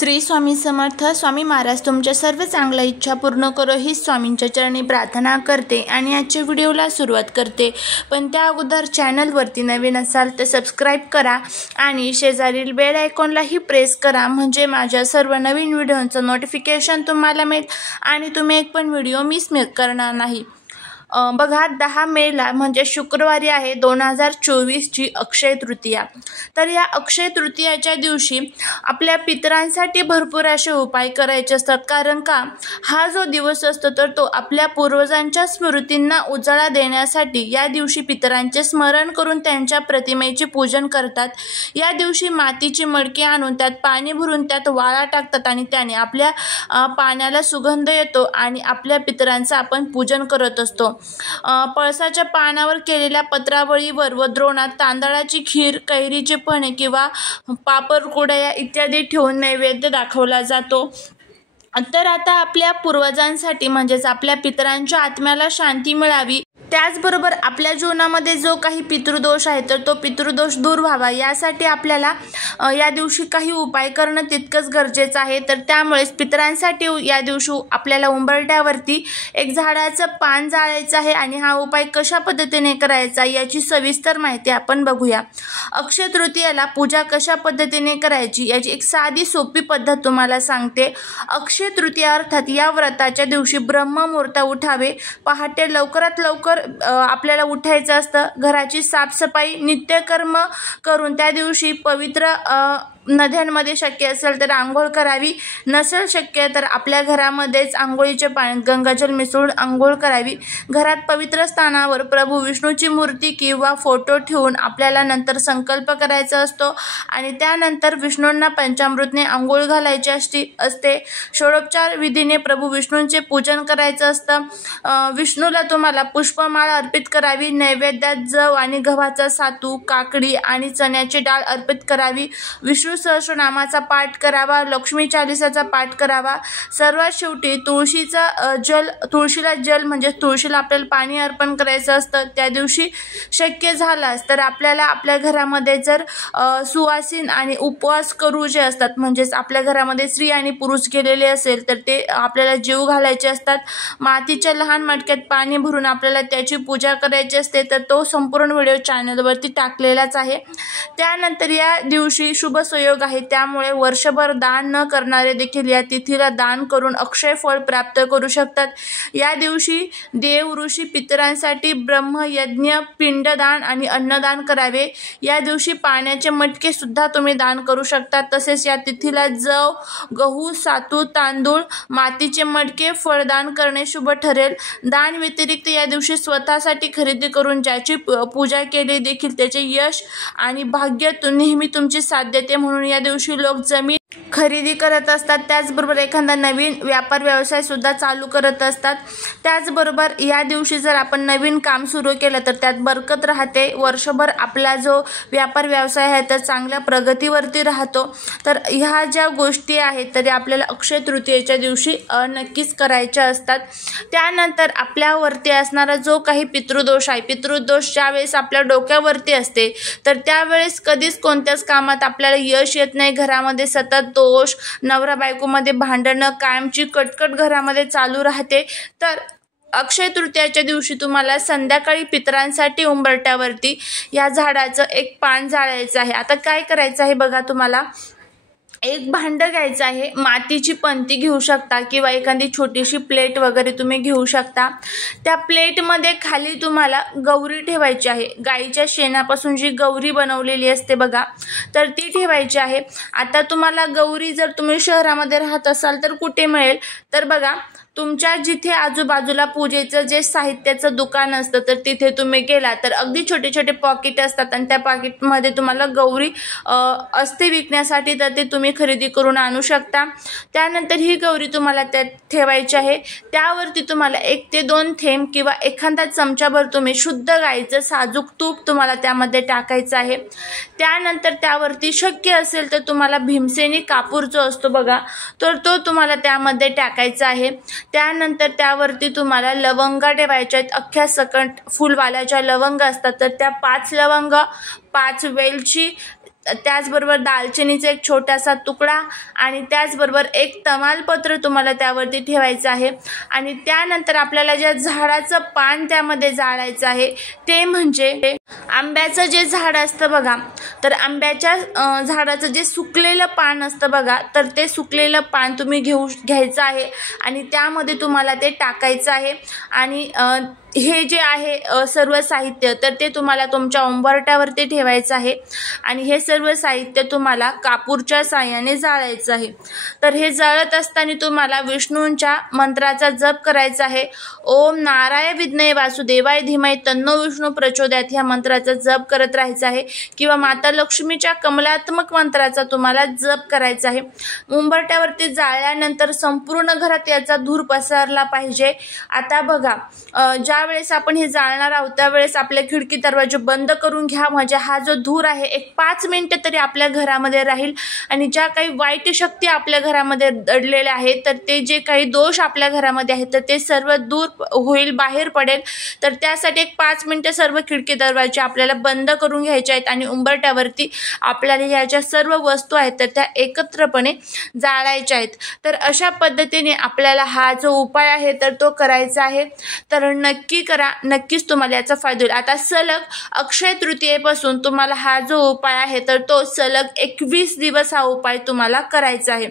श्री स्वामी समर्थ. स्वामी महाराज तुमच्या सर्व चांगल्या इच्छा पूर्ण करो ही स्वामींच्या चरणी प्रार्थना करते आणि आजच्या व्हिडिओला सुरुवात करते. पण त्या अगोदर चॅनलवरती नवीन असाल तर सबस्क्राईब करा आणि शेजारील बेल आयकॉनलाही प्रेस करा, म्हणजे माझ्या सर्व नवीन व्हिडिओचं नोटिफिकेशन तुम्हाला मिळेल आणि तुम्ही एक पण व्हिडिओ मिस करणार नाही. बघा 10 मेला म्हणजे शुक्रवारी आहे 2024ची अक्षय तृतीया. तर या अक्षय तृतीयाच्या दिवशी आपल्या पितरांसाठी भरपूर असे उपाय करायचे असतात, कारण का हा जो दिवस असतो तर तो आपल्या पूर्वजांच्या स्मृतींना उजाळा देण्यासाठी या दिवशी पितरांचे स्मरण करून त्यांच्या प्रतिमेचे पूजन करतात. या दिवशी मातीची मडकी आणून त्यात पाणी भरून त्यात वाळा टाकतात आणि त्याने आपल्या पाण्याला सुगंध येतो आणि आपल्या पितरांचं आपण पूजन करत असतो. पळसाच्या पानावर केलेल्या पत्रावळीवर व द्रोणात तांदळाची खीर, कैरीचे पणे किंवा पापड कुरडया इत्यादी ठेवून नैवेद्य दाखवला जातो. तर आता आपल्या पूर्वजांसाठी म्हणजेच आपल्या पितरांच्या आत्म्याला शांती मिळावी, त्याचबरोबर आपल्या जीवनामध्ये जो काही पितृदोष आहे तर तो पितृदोष दूर व्हावा यासाठी आपल्याला या दिवशी काही उपाय करणं तितकंच गरजेचं आहे. तर त्यामुळेच पितरांसाठी या दिवशी आपल्याला उंबरठ्यावरती एक झाडाचं पान जाळायचं आहे आणि हा उपाय कशा पद्धतीने करायचा याची सविस्तर माहिती आपण बघूया. अक्षय तृतीयाला पूजा कशा पद्धतीने करायची याची एक साधी सोपी पद्धत तुम्हाला सांगते. अक्षय तृतीया अर्थात या व्रताच्या दिवशी ब्रह्ममुहूर्त उठावे. पहाटे लवकरात लवकर आपल्याला उठायचं असतं. घराची साफसफाई नित्यकर्म करून त्या दिवशी पवित्र नद्यांमध्ये शक्य असेल तर आंघोळ करावी, नसेल शक्य तर आपल्या घरामध्येच आंघोळीचे पाण्यात गंगाजल मिसळून आंघोळ करावी. घरात पवित्र स्थानावर प्रभू विष्णूची मूर्ती किंवा फोटो ठेवून आपल्याला नंतर संकल्प करायचा असतो आणि त्यानंतर विष्णूंना पंचामृतने आंघोळ घालायची असते. षोडोपचार विधीने प्रभू विष्णूंचे पूजन करायचं असतं. विष्णूला तुम्हाला पुष्पमाळ अर्पित करावी. नैवेद्यात जव आणि गव्हाचा सातू, काकडी आणि चण्याची डाळ अर्पित करावी. विष्णू सहस्रनामाचा पाठ करावा. लक्ष्मी चालीसाचा पाठ करावा. सर्वात शेवटी तुळशीला जल म्हणजे तुळशीला आपल्याला पाणी अर्पण करायचं असतं. त्या दिवशी शक्य झालास तर आपल्याला आपल्या घरामध्ये जर सुवासिन आणि उपवास करू जे असतात म्हणजेच आपल्या घरामध्ये स्त्री आणि पुरुष गेलेले असेल तर ते आपल्याला जेवू घालायचे असतात. मातीच्या लहान मटक्यात पाणी भरून आपल्याला त्याची पूजा करायची असते. तर तो संपूर्ण व्हिडिओ चॅनलवरती टाकलेलाच आहे. त्यानंतर या दिवशी शुभ योग आहे, त्यामुळे वर्षभर दान न करणारे देखील या तिथीला दान करून अक्षय फळ प्राप्त करू शकतात. या दिवशी देव ऋषी पितरांसाठी ब्रह्मयज्ञ, पिंडदान आणि अन्नदान करावे. या दिवशी पाण्याचे मटके सुद्धा तुम्ही दान करू शकता. तसेच या तिथीला जव, गहू, सातू, तांदूळ, मातीचे मटके, फळदान करणे शुभ ठरेल. दान व्यतिरिक्त या दिवशी स्वतःसाठी खरेदी करून ज्याची पूजा केली देखील त्याचे यश आणि भाग्य नेहमी तुमची साथ देते. म्हणून या दिवशी लोक जमीन खरेदी करत असतात, त्याचबरोबर एखादा नवीन व्यापार व्यवसाय सुद्धा चालू करत असतात. त्याचबरोबर या दिवशी जर आपण नवीन काम सुरू केलं तर त्यात बरकत राहते. वर्षभर आपला जो व्यापार व्यवसाय आहे तर चांगल्या प्रगतीवरती राहतो. तर ह्या ज्या गोष्टी आहेत तरी आपल्याला अक्षय तृतीयेच्या दिवशी नक्कीच करायच्या असतात. त्यानंतर आपल्यावरती असणारा जो काही पितृदोष आहे, पितृदोष ज्यावेळेस आपल्या डोक्यावरती असते तर त्यावेळेस कधीच कोणत्याच कामात आपल्याला यश येत नाही. घरामध्ये सतत दोष, नवरा बायकोमध्ये भांडणं, कायमची कटकट घरामध्ये चालू राहते. तर अक्षय तृतीयाच्या दिवशी तुम्हाला संध्याकाळी पितरांसाठी उंबरठ्यावरती या झाडाचं एक पान जाळायचं आहे. आता काय करायचं आहे बघा, तुम्हाला एक भांडं घ्यायचं आहे. मातीची पंती घेऊ शकता किंवा एखादी छोटीशी प्लेट वगैरे तुम्ही घेऊ शकता. त्या प्लेटमध्ये खाली तुम्हाला गौरी ठेवायची आहे. गाईच्या शेणापासून जी गौरी बनवलेली असते बघा, तर ती ठेवायची आहे. आता तुम्हाला गौरी जर तुम्ही शहरामध्ये राहत असाल तर कुठे मिळेल, तर बघा तुमच्या जिथे आजूबाजूला पूजेचं जे साहित्याचं दुकान असतं तर तिथे तुम्ही गेला तर अगदी छोटे छोटे पॉकेट असतात आणि त्या पॉकेटमध्ये तुम्हाला गौरी असते विकण्यासाठी, तर ते तुम्ही खरेदी करून आणू शकता. त्यानंतर ही गौरी तुम्हाला त्यात ठेवायची आहे. त्यावरती तुम्हाला 1 ते 2 थेंब किंवा एखादा चमचाभर तुम्ही शुद्ध गाईचं साजूक तूप तुम्हाला त्यामध्ये टाकायचं आहे. त्यानंतर त्यावरती शक्य असेल तर तुम्हाला भीमसेनी कापूर जो असतो बघा तर तो तुम्हाला त्यामध्ये टाकायचा आहे. त्यानंतर त्यावरती तुम्हाला लवंगा ठेवायच्या आहेत. अख्ख्या सकट फुलवाल्या ज्या लवंग असतात तर त्या 5 लवंग, 5 वेलची, त्याचबरोबर दालचिनीचा एक छोटासा तुकडा आणि त्याचबरोबर एक तमालपत्र तुम्हाला त्यावरती ठेवायचं आहे। आणि त्यानंतर आपल्याला ज्या झाडाचं पान त्यामध्ये जाळायचं आहे ते म्हणजे आंब्याचं जे झाड असतं बघा, तर आंब्याच्या झाडाचं जे सुकलेलं पान असतं बघा, तर ते सुकलेलं पान तुम्ही घ्यायचं आहे आणि त्यामध्ये तुम्हाला ते टाकायचं आहे। आणि हे जे आहे सर्व साहित्य तर ते तुम्हाला तुमच्या उंबरठ्यावरती ठेवायचं आहे आणि हे सर्व साहित्य तुम्हाला कापूरच्या साहाय्याने जाळायचं आहे। तर हे जाळत असताना तुम्हाला विष्णूंच्या मंत्राचा जप करायचा आहे। ओम नारायण विद्महे वासुदेवाय धीमहि तन्नो विष्णू प्रचोदयात ह्या मंत्राचा जप करत राहायचा आहे किंवा माता लक्ष्मीच्या कमलात्मक मंत्राचा तुम्हाला जप करायचा आहे। उंबरठ्यावरती जाळल्यानंतर संपूर्ण घरात याचा धूर पसरला पाहिजे। आता बघा, ज्या वेळेस आपण हे जाळणार आहोत त्यावेळेस आपले खिडकी दरवाजे बंद करून घ्या, म्हणजे हा जो धूर आहे एक 5 मिनिटे तरी आपल्या घरामध्ये राहील आणि ज्या काही वाईट शक्ती आपल्या घरामध्ये दडलेल्या आहेत तर ते जे काही दोष आपल्या घरामध्ये आहेत तर ते सर्व दूर होईल, बाहेर पडेल। तर त्यासाठी एक 5 मिनिटे सर्व खिडकी दरवाजे आपल्याला बंद करून घ्यायचे आहेत आणि उंबरठ्यावरती आपल्याला ह्या ज्या सर्व वस्तू आहेत तर त्या एकत्रपणे जाळायच्या आहेत। तर अशा पद्धतीने आपल्याला हा जो उपाय आहे तर तो करायचा आहे। तर नक्की करा, नक्कीच तुम्हाला याचा फायदा होईल। आता सलग अक्षय तृतीयेपासून तुम्हाला हा जो उपाय आहे तर तो सलग 21 दिवस हा उपाय तुम्हाला करायचा आहे।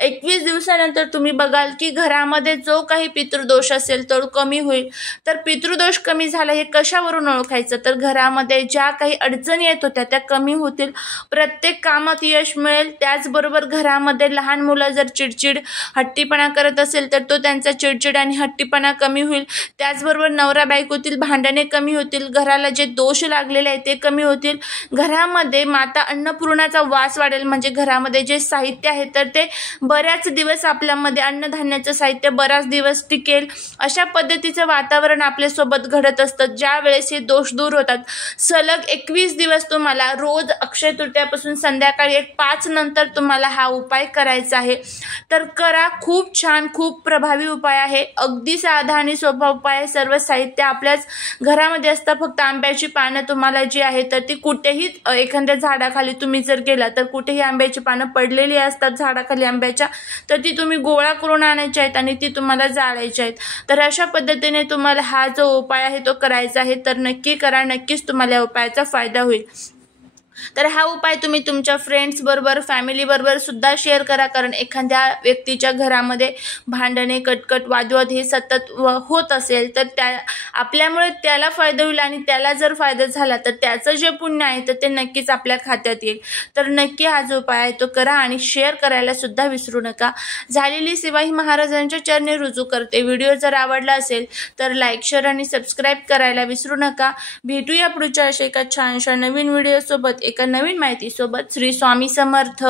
21 दिवसानंतर तुम्ही बघाल की घरामध्ये जो काही पितृदोष असेल तो कमी होईल। तर पितृदोष कमी झाला हे कशावरून ओळखायचं, तर घरामध्ये ज्या काही अडचणी येत होत्या त्या कमी होतील, प्रत्येक कामात यश मिळेल। त्याचबरोबर घरामध्ये लहान मुलं जर चिडचिड हट्टीपणा करत असेल तर तो त्यांचा चिडचिड आणि हट्टीपणा कमी होईल। त्याचबरोबर नवरा बायकोतील भांडणे कमी होतील, घराला जे दोष लागलेले आहेत ते कमी होतील, घरामध्ये माता अन्नपूर्णाचा वास वाढेल, म्हणजे घरामध्ये जे साहित्य आहे तर ते बऱ्याच दिवस आपल्यामध्ये अन्नधान्याचं साहित्य बराच दिवस टिकेल। अशा पद्धतीचं वातावरण आपल्यासोबत घडत असतं ज्या वेळेस हे दोष दूर होतात। सलग 21 दिवस तुम्हाला रोज अक्षय तृतीयापासून संध्याकाळी 5 नंतर तुम्हाला हा उपाय करायचा आहे। तर करा, खूप छान, खूप प्रभावी उपाय आहे, अगदी साधा आणि सोपा उपाय। सर्व साहित्य आपल्याच घरामध्ये असतं, फक्त आंब्याची पानं तुम्हाला जी आहे तर ती कुठेही एखाद्या झाडाखाली तुम्ही जर गेला तर कुठेही आंब्याची पानं पडलेली असतात झाडाखाली आंब्याच्या, तर ती तुम्ही गोळा करून आणायची आहेत आणि ती तुम्हाला जाळायची आहेत। तर अशा पद्धतीने तुम्हाला हा जो उपाय आहे तो करायचा आहे। तर नक्की करा, नक्कीच तुम्हाला या उपायाचा फायदा होईल। तर हा उपाय तुम्ही तुमच्या फ्रेंड्स बरोबर, फॅमिली बरोबर सुद्धा शेअर करा, कारण एखाद्या व्यक्तीच्या घरामध्ये भांडणे, कटकट, वादविवाद हे सतत होत असेल तर आपल्यामुळे त्याला फायदा होईल आणि त्याला जर फायदा झाला तर त्याचं जे पुण्य आहे तर ते नक्कीच आपल्या खात्यात येईल। तर नक्की हा जो उपाय आहे तो करा आणि शेअर करायला सुद्धा विसरू नका। झालेली सेवा ही महाराजांच्या चरणी रुजू करते। व्हिडिओ जर आवडला असेल तर लाईक, शेअर आणि सबस्क्राईब करायला विसरू नका। भेटूया पुढच्या अशा एका छानशा नवीन व्हिडिओ सोबत, एका नवीन माहिती सोबत। श्री स्वामी समर्थ।